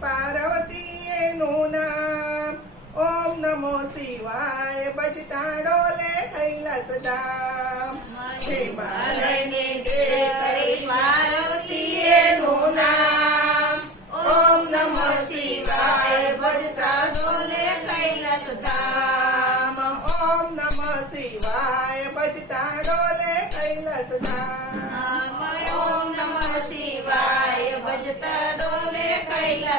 પાર્વતી એનું નામ ઓમ નમો શિવાય બજતા ડોલે કૈલાસ ધામ. ઓમ નમો શિવાય બજતા ડોલે કૈલાસ ધામ. શિવાય બજતા ડોલે કૈલાસ ધામ.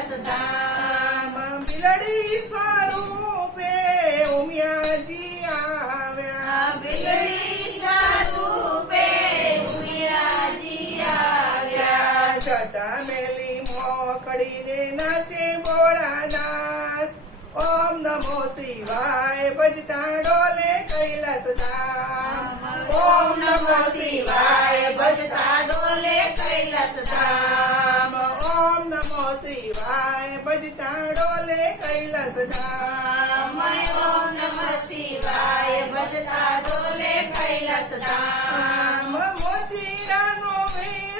કૈલાસ ધામ રામ બિલડી સ્વરૂપે ઉમિયાજી આવ્યા. બિલડી સ્વરૂપે ઉમિયાજી આવ્યા. જટા મેલી મોકડીને નાચે ભોળાનાથ ઓમ નમો શિવાય ભજતા ડોલે કૈલાસ ધામ ઓમ નમો શિવાય ભજતા ડોલે કૈલાસ ઓમ નમો શિવાય ભજતા ડોલે કૈલાસ ધામ ઓમ નમઃ શિવાય ભજતા ડોલે કૈલાસ મોતીરાનો વેશ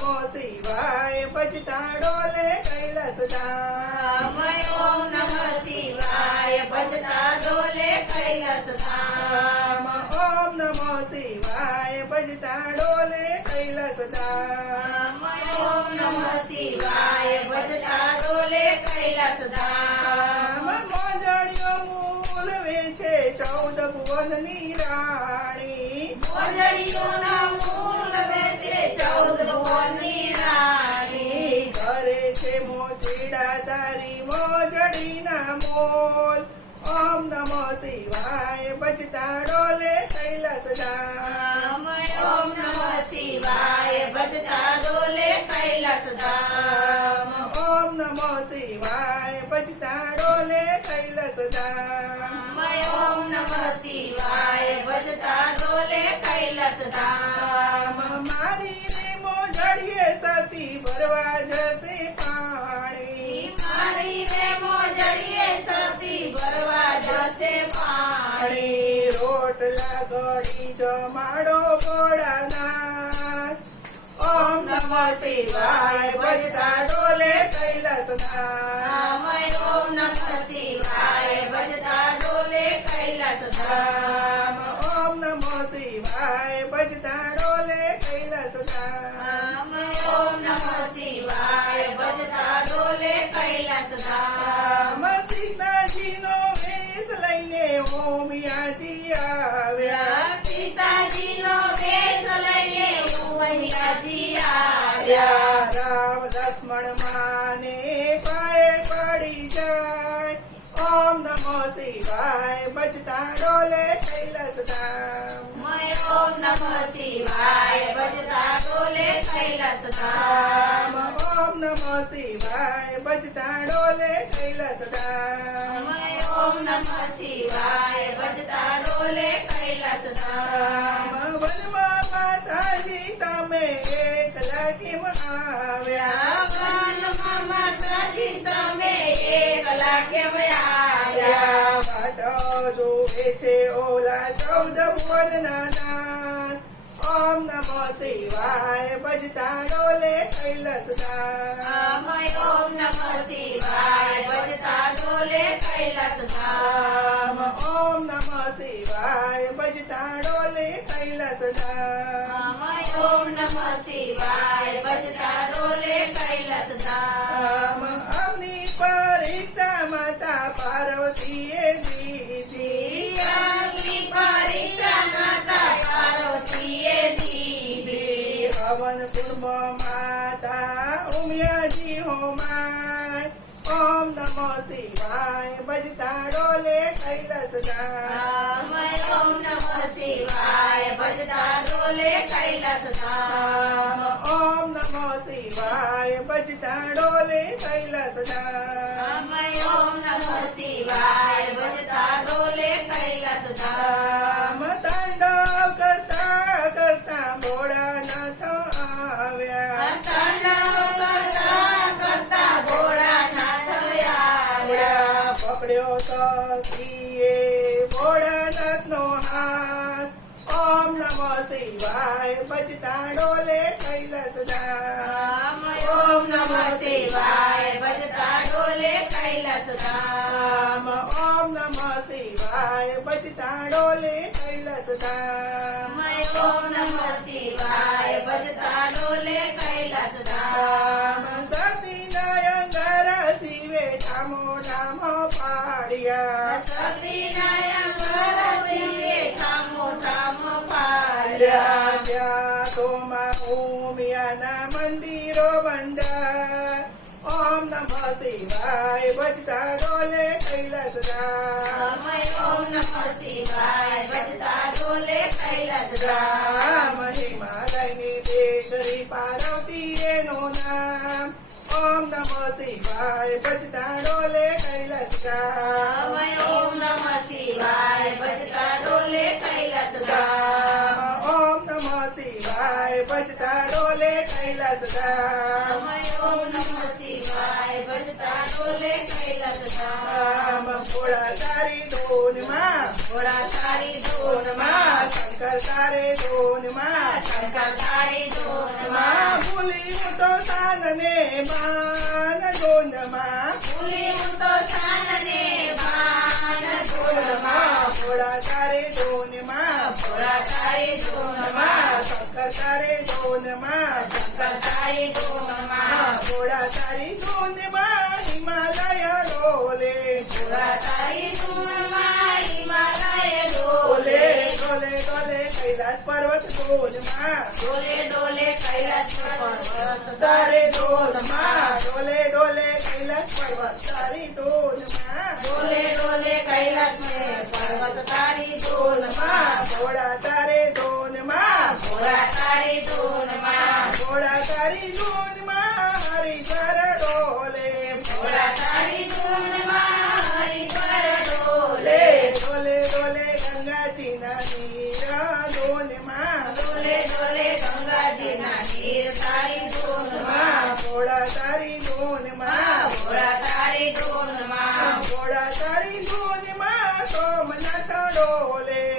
નમો શિવાય ભજતા ડોલે કૈલાસ ધામ ઓમ નમઃ શિવાય ભજતા ડોલે કૈલાસ ધામ ઓમ નમો શિવાય ભજતા ડોલે કૈલાસ ધામ ઓમ નમઃ શિવાય ભજતા ડોલે કૈલાસ ધામ મોજણીઓ મૂલ વેચે ચૌદ ભુવનની રાણી. મોજડીઓના મૂળ કરે છે મોચીડા તારી મોજડીના મોલ ઓમ નમો શિવાય ભજતા ડોલે કૈલાસ ધામ ઓમ નમઃ શિવાય ભજતા ડોલે કૈલાસ ધામ ઓમ નમો શિવાય ભજતા ડોલે કૈલાસ ધામ ઓમ નમઃ શિવાય ભજતા ડોલે કૈલાસ ધામ રોટલા ઘડી જમાડો ભોળાનાથ ઓમ નમઃ શિવાય ભજતા ડોલે કૈલાસ ધામ ઓમ નમઃ શિવાય ભજતા ડોલે કૈલાસ ધામ ઓમ નમઃ શિવાય ભજતા ડોલે કૈલાસ ધામ ઓમ નમઃ શિવાય ભજતા ડોલે કૈલાસ ધામ રામ સીતાજીનો વેશ લઈને ઓમિયાજી આવ્યા સીતાજીનો વેશ લઈને ઉમિયાજી આવ્યા રામ લક્ષ્મણ માને પાયે પડી જાય ઓમ નમો શિવાય ભજતા ડોલે કૈલાસ ધામ ઓમ નમઃ શિવાય ભજતા ડોલે કૈલાસ ધામ રામ ઓમ નમો શિવાય ભજતા ડોલે કૈલાસ ધામ ઓમ નમઃ શિવાય ભજતા ડોલે કૈલાસ ધામ રામ વનમાં માતાજી તમે એકલા કેમ આવ્યા વનમાં માતાજી તમે એકલા કેમ આવ્યા વાટો જોવે છે ઓલા ચૌદ ભુવનના નાથ ઓમ નમો શિવાય ભજતા ડોલે કૈલાસ ધામ ઓમ નમઃ શિવાય ભજતા ડોલે કૈલાસ ધામ ઓમ નમો શિવાય ભજતા ડોલે કૈલાસ ધામ ઓમ નમઃ શિવાય ભજતા ડોલે કૈલાસ ધામ અમની પરીક્ષા માતા પાર્વતીએ માતા ઉમિયાજી હોમાય ઓમ નમો શિવાય ભજતા ડોલે કૈલાસ ધામ ઓમ નમઃ શિવાય ભજતા ડોલે કૈલાસ ધામ ઓમ નમો શિવાય ભજતા ડોલે કૈલાસ ધામ ભજતા ડોલે કૈલાસ ધામ ઓમ નમઃ શિવાય ભજતા ડોલે કૈલાસ ધામ ઓમ નમઃ શિવાય ભજતા ડોલે કૈલાસ ધામ ઓમ નમઃ શિવાય ભજતા ડોલે કૈલાસ ધામ સતી નયંગર શિવે ઠામો ઠામો શિવાય ભજતા ડોલે કૈલાસ ધામ ઓમ નમઃ શિવાય ભજતા ડોલે કૈલાસ ધામ રામ હિમાલયની દેશરી પાર્વતી એનું નામ. ઓમ નમઃ શિવાય ભજતા ડોલે કૈલાસ ધામ ઓમ નમઃ શિવાય ભજતા ડોલે કૈલાસ ધામ ઓમ નમઃ શિવાય ભજતા ડોલે કૈલાસ ધામ ઓમ નમઃ શિવાય ભજતા ડોલે કૈલાસ ધામ ભોળા તારી ધૂનમાં. ભોળા તારી ધોનમાં શંકર તારે ધૂનમાં. શંકર તારી ધોનમાં ભૂલી હું તો સાનને માન ધૂનમાં. ભૂલી હું તો સાનને માં શંકર તારે શંકર તારી ધૂનમાં ભોળા તારી ધૂનમાં હિમાલય ડોલે. ઘોડા તારી ધૂનમાં હિમાલય ડોલે. ડોલે ડોલે કૈલાસ પર્વત ધૂનમાં ડોલે ડોલે કૈલાસ પર્વત તારે ધૂનમાં ડોલે ડોલે કૈલાસ પર્વત તારી ધૂનમાં ડોલે ડોલે કૈલાસ પર્વત તારી ધૂનમાં ભોળા તારે ધૂનમાં ઘોડા તારી ધૂનમાં ભોળા તારી ધૂનમાં હરિહર ડોલે. ઘોડા તારી ધૂનમાં હરિહર ડોલે. ડોલે ડોલે ડોલે ગંગાજીના નીર ધૂનમાં ડોલે ડોલે ગંગાજીના નીર તારી ધૂનમાં માં ભોળા તારી ધૂનમાં ઘોડા તારી ધૂનમાં ભોળા તારી ધૂનમાં સોમનાથ ડોલે.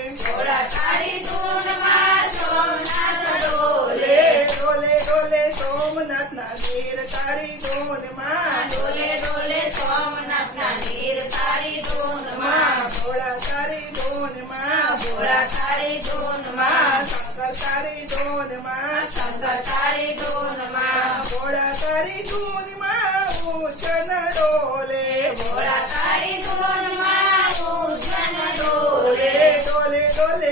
તારી ધૂનમાં ઉજન ડોલે ડોલે ડોલે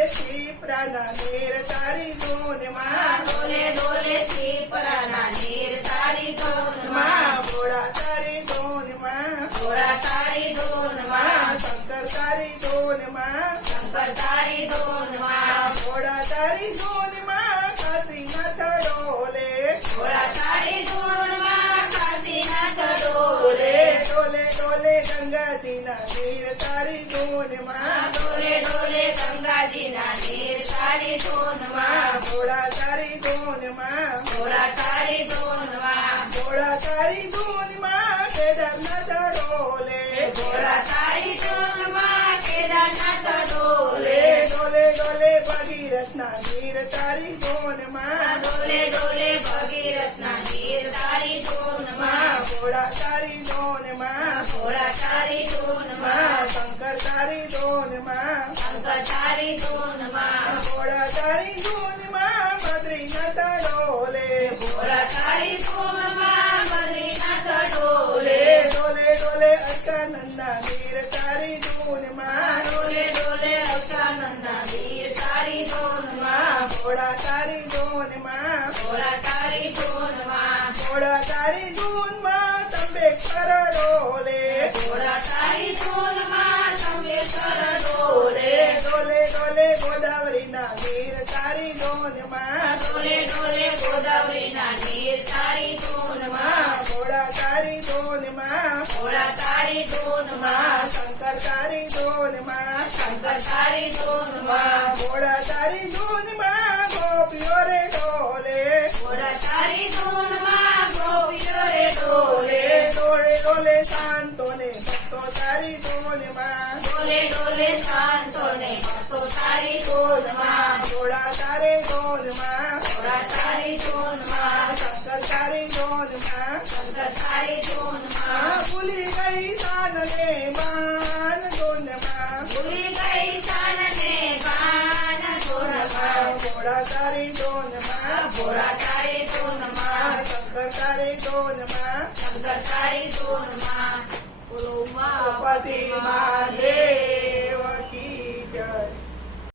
નીર તારી ધૂનમાં તારી ધૂનમાં ભોળા તારી ધૂનમાં ઘોડા તારી ધૂનમાં ભોળા તારી ધૂનમાં કેદારનાથ ડોલે ઘોડા તારી ધૂનમાં કેદારનાથ ડોલે ડોલે ડોલે ભગીરથના નીર તારી ધૂનમાં ડોલે ડોલે ભગીરથના નીર તારી ધૂનમાં ભોળા તારી ધૂનમાં ઘોડા તારી ધૂનમાં શંકર તારી ધૂનમાં શંકર તારી ધૂનમાં ભોળા તારી ધૂનમાં બદ્રીનાથ ડોલે ઘોડા તારી ધૂનમાં બદ્રીનાથ ડોલે ડોલે ડોલે ડોલે વીર તારી ધૂનમાં ડોલે ડોલે અચાનંદના નીર તારી ધૂનમાં ભોળા તારી ધૂનમાં ઓળા તારી ધૂનમાં ભોળા તારી ધૂનમાં તંબેશ્વર ડોલે ઘોડા તારી ધૂનમાં સંવેશ્વર લે. ડોલે ડોલે ગોદાવરી ના નીર તારી ધૂનમાં ડોલે ડોલે ગોદાવરી ના નીર તારી ધૂનમાં ઓળા તારી ધૂનમાં ઓળા તારી ધૂનમાં શંકર તારી ધૂનમાં શંકર તારી ધૂનમાં માં તારી તારી ભક્તો તારી ધૂનમાં ધૂનમાં શંકર તારી ધૂનમાં